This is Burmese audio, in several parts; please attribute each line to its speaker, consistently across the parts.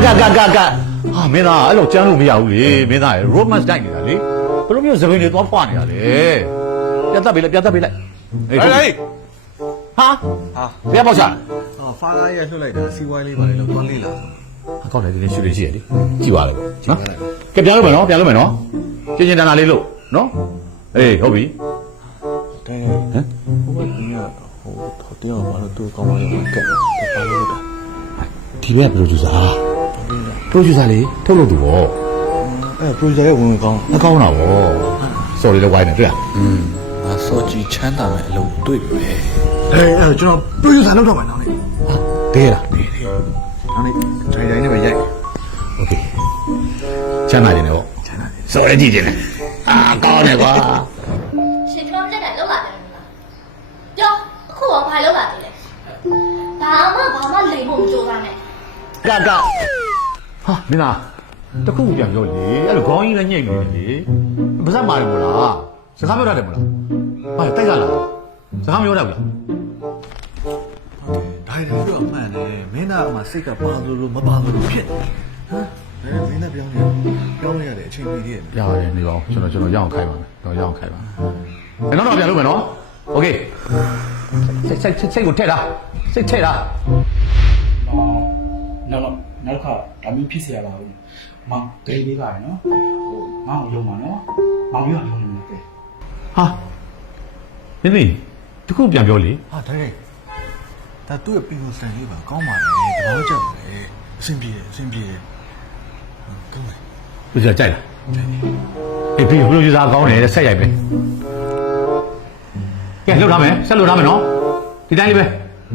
Speaker 1: မင်းသားအဲ့လိုကြမ်းလို့မရဘူးလေမင်းသားရ romance တိုက်နေတာလေဘယ်လိုမျိုးသပင်တွေသွားဖွာနေတာလဲပြတ်တတ်ပြီလေဟေးဟာဘယ်ပေါ့ချာ
Speaker 2: ဖားသားရဲ့လှုပ်လိုက်တာစီဝိုင်းလေးပါလေတော့တွန်းလေးလာ
Speaker 1: အကောက်တယ်ဒီနေ့ရှူရရှိရလေကြည့်ပါလေနော်ကဲပြန်လို့မယ်နော်ရှင်းရှင်းတန်တာလေးလို့နော်အေးဟုတ်ပြီ
Speaker 2: တိုင်းဟမ်ဟိုကဒီကဟိုတင်းအောင်ဘာလို့သူ့ကောင်းမလို့ကဲပါလို့တာ
Speaker 1: ဒီဘက်က producer လေးထုတ်လို့သူပေါ့
Speaker 2: producer ရဲ့ဝင်ကောင်း
Speaker 1: အကောင်းတာပေါ့ sorry လေဝိုင်းနေတွေ့လား
Speaker 2: စောကြီးချမ်းသာမယ်အလုပ်တွေ့ပြီပဲအဲ့ကျွန်တော် producer လောက်တော့မယ်နော်လေ
Speaker 1: တကယ်လား
Speaker 2: နော်လေတိုင်းနဲ့ပဲရိုက်
Speaker 1: okay ချမ်းသာနေတယ်ပေါ့စောရကြည့်နေတယ်ကောင်းတယ်ကွာ
Speaker 3: ရှင်ကျွန်တော်တက်တယ်လောက်လာတယ်မလားပြောအခုကဘာလောက်လာသေးလဲဘာမှလိမ်ဖို့မကြိုးစားနဲ့
Speaker 1: ကဟာမင်းသားတခုပြန်ပြောလေအဲ့လိုခေါင်းကြီးလည်းညိတ်နေတယ်လေပါစက်မာတယ်မို့လားစကားပြောတတ်တယ်မို့လားဟာတိုက်ကြလားစကားမပြောတတ်ဘူးလား
Speaker 2: ဒါရည်တော့မှန်တယ်မင်းသားကမှစိတ်ကပါလို့မပါလို့ဖြစ်ဟမ်မင်းသားပြောင်းနေရတယ်အချိန်ပြီးသေးတယ်
Speaker 1: ပြောင်းရတယ်နေပါဦးကျွန်တော်ရအောင်ခိုင်းပါမယ်တော့ရအောင်ခိုင်းပါနောက်တော့ပြန်လုပ်မယ်နော်โอเคစိတ်ကိုထည့်တာစိတ်ထည့်တာ
Speaker 4: နောက်ခါဒါမျိုးဖြစ်เสียပါဘူးမောင်ဂရိတ်လေးပါရနော်မောင်လုံးပါနော်မောင်ပြောလုံးနေတယ်
Speaker 1: ဟာမင်းကြီးတခုပြန်ပြောလေ
Speaker 2: ဟာဒါရိုက်ဒါသူ့ရဲ့ပြီးကိုစံလေးပါကောင်းပါလေတဘောကြောက်လေအဆင်ပြေကောင်းတယ်
Speaker 1: လူကြကြိုက်လားအေးပြီးဘလို့ယူစားကောင်းတယ်ဆက်ရိုက်ပဲကဲလှုပ်ထားမယ်ဆက်လှုပ်ထားမယ်နော်ဒီတိုင်းလေးပဲ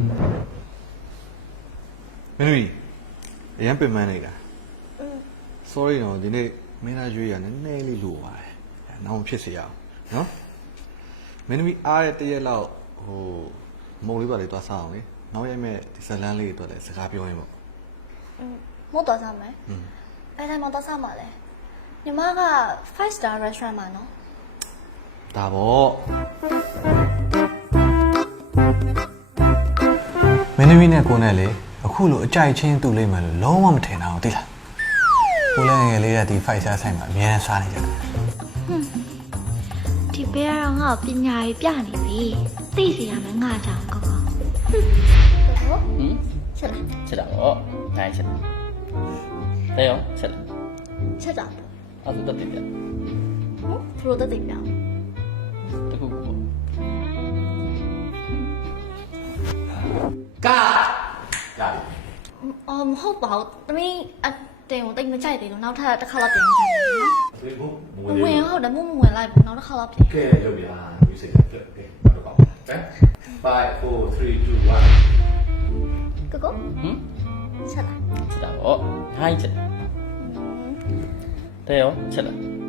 Speaker 2: မင်းတို့အရင်ပြင်မနေတာ sorry တော့ဒီနေ့မင်းသားရွေးရနည်းနည်းလေးလိုပါတယ်နောက်မဖြစ်စေရအောင်နော်မင်းတို့အားရတဲ့ရက်လောက်ဟိုမုံလေးပါလေတွားစားအောင်လေနောက်ရိုက်မဲ့ဒီဇလန်းလေးတွေတော့လည်းစကားပြောရင်ပေါ့
Speaker 3: မို့တော့စားမယ်အဲ့ဒါမှတော့စားမှာလေညီမက5 star restaurant မှာနော်
Speaker 2: ဒါပေါ့မင်းသမီးနဲ့ကိုနဲ့လေအခုလိုအကြိုက်ချင်းတူလိမ့်မယ်လို့လုံးဝမထင်တော့သိလားကိုလည်းငယ်လေးကဒီ5 star ဆိုင်မှာအများစားနေကြတယ်
Speaker 3: ဒီဘေးကတော့ငါ့ကိုပညာရေးပြနေပြီသိစီရမယ်ငါကြောင့်ကော
Speaker 5: ချက်တာပေါ့နိုင်ချက်တဲ့ရော
Speaker 3: ချက်တာ
Speaker 5: အဲ့ဒါတက်တယ်
Speaker 3: ဘလို့တက်တယ်ပြောင်း
Speaker 5: တခုပေါ့
Speaker 1: ကာ
Speaker 3: မဟုတ်ပါဘူးသမီးအတင်ကိုတိတ်မကြိုက်သေးလို့နောက်ထပ်တစ်ခါလောက်ပြင်ချင်တယ်နော်ဝင်ဟုတ်တယ်မဝင်လိုက်ဘူးနောက်တစ်ခါလောက်ပြင်
Speaker 1: ကဲလုပ်ပြယူစိတ်ကဲနောက်တော့ပါကဲ5 4 3 2 1
Speaker 3: ကိုချက်တာ
Speaker 5: ပေါ့ဟိုင်းချက်တဲ့ရောချက်တာ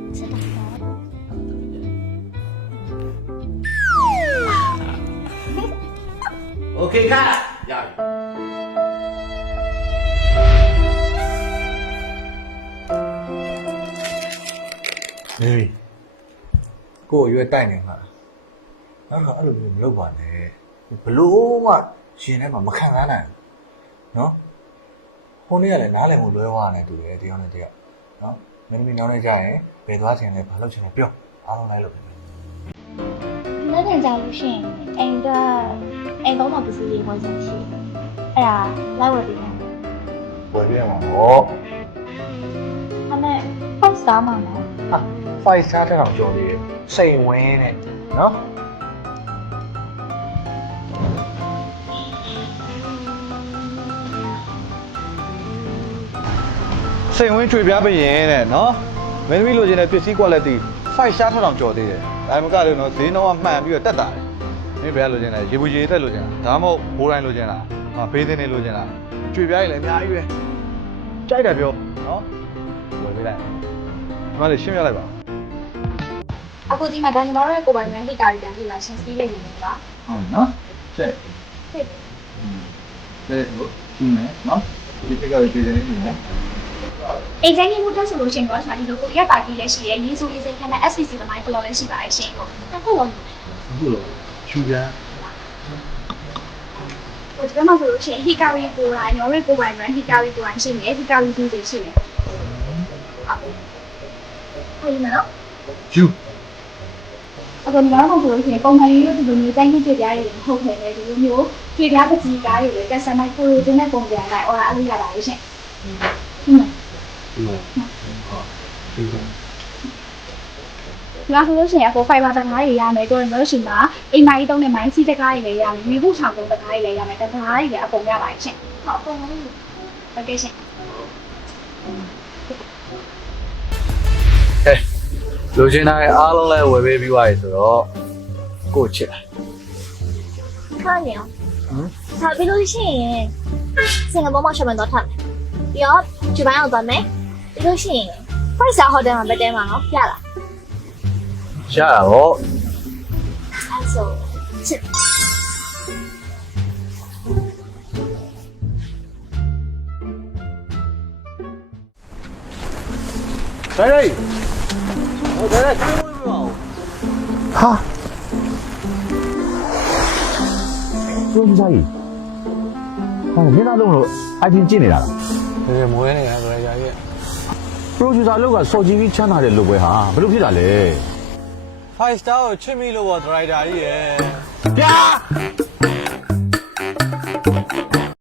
Speaker 1: โอเคค่ะရပြီ
Speaker 2: ဟေးကို့ရွယ်တိုက်နေမှာနောက်တော့အဲ့လိုမျိုးမလုပ်ပါနဲ့ဘလို့မှရှင်ထဲမှာမခံစားနိုင်ဘူးနော်ဟိုနေ့ကလည်းနားလည်မှုလွဲသွားတယ်တူတယ်တရားနဲ့တရားနော်မင်းသမီးနောက်နေကြရင်ဘယ်သွားချင်လဲဘာလုပ်ချင်လဲပြောအားလုံးလိုက်လို့
Speaker 3: လက်ပြန်ကြလို့ရှိရင်အိမ်ကောင်းမှပစ္စည်းလေးဝယ်ချင်ရှိအဲ့ဒါလိုက်ဝယ်ပေးမယ်
Speaker 2: ဝယ်ပြရမှာပေါ့
Speaker 3: အမေ5 star မှာနော်
Speaker 2: ဟာ5 star တက်အောင်ကြော်သေးတယ်စိတ်ဝင်းနဲ့နော်စိန်ဝင်းချွေပြားပရင်တဲ့နော်မင်းသမီးလိုချင်တဲ့ပစ္စည်း quality 5 star ထက်တောင်ကျော်သေးတယ်ဒါမှမကလို့နော်ဈေးနှုန်းကမှန်ပြီးတော့တက်တာတယ်မင်းဘယ်လိုချင်လဲရေပူရေတက်လိုချင်လားဒါမှမဟုတ်ဘိုးတိုင်းလိုချင်လားဟာဘေးသင်းနေလိုချင်လားချွေပြားကြီးလည်းအများကြီးပဲကြိုက်တယ်ပြောနော်ဝယ်ပေးလိုက်ဒီမှာလေရှင်းပြလိုက်ပါ
Speaker 3: အခုဒီမှာဒါညီမတို့ရဲ့ကိုပိုင်မြန်ဟိတာရီတန်ပြီလားရှင်းပြီးလိုက်နေပါ
Speaker 2: ဟုတ်နော်ချက်
Speaker 3: ဟုတ်
Speaker 2: တဲ့လို့ရှင်းမယ်နော်ဒီတက်ကကြည့်နေနေနော်
Speaker 3: အေဂျင့်ကြီးမှုတက်ဆိုလို့ရှိရင်တော့ဒီလိုကိုရက်ပါကြီးလည်းရှိရဲရေးဆိုရေးစိတ်ခနဲ့ SPC သမိုင်းဘလော့လည်းရှိပါရဲ့ရှင်ကိုအခုလုံး
Speaker 2: အခုလုံးချူပြား
Speaker 3: ဟ
Speaker 6: 我这边嘛就是先去教育过来，因为过来人去教育过来先，去教育自己先。好，可以吗？
Speaker 2: ယူ
Speaker 6: အခုဒီမှာဆိုလို့ရှိရင်ပုံမှန်လေးတို့ဒီလိုမျိုးတိုင်းကြီးတွေ့ကြရတယ်ဟုတ်တယ်လေဒီလိုမျိုးတွေ့ကြပကြီးကားတွေလေကက်စတမိုက်ကိုလိုချင်တဲ့ပုံစံလိုက်အော်အဲ့လိုရပါလိမ့်ရှင်ဟုတ်မှာလာလို့ရှိရင်အခု fiber တကားတွေရမယ်တို့လို့ရှိရင်မှာအိမ်မကြီးတုံးနဲ့မိုင်းစီတကားတွေလည်းရမယ်မြေဘူးချောင်းတုံးတကားတွေလည်းရမယ်တကားတွေလည်းအကုန်ရပါလိမ့်ရှင်ဟုတ်ပုံမှန်ဟုတ်ကဲ့ရှင်
Speaker 2: လိုချင်တာအားလုံးလဲဝယ်ပေးပြီးသွားပြီဆိုတော့ကိုချစ်တယ်
Speaker 3: 看到没有？他比如说，现在帮忙上班多谈，要举办要做没？比如说，快小好点嘛，别点嘛，我撇了。
Speaker 2: ရှားတာပေါ့
Speaker 3: 还是是
Speaker 2: ဒါရိုက်ဟိုဒါရိုက်ကျွေးမွေးမအောင်
Speaker 1: ဟာကျိုးကြီးဟာမင်းသားလုံးလို့ IP ကျင့်နေတာလား
Speaker 2: ဒီမွေးနေတာဒါရိုက်ရဲ့
Speaker 1: producer လောက်ကစော်ကြီးပြီးချမ်းသာတဲ့လုပ်ပွဲဟာဘယ်လိုဖြစ်တာလဲ
Speaker 2: 5 star ကိုချစ်မိလို့ပေါ့ဒရိုက်တာကြီးရဲ့
Speaker 1: ဗျာ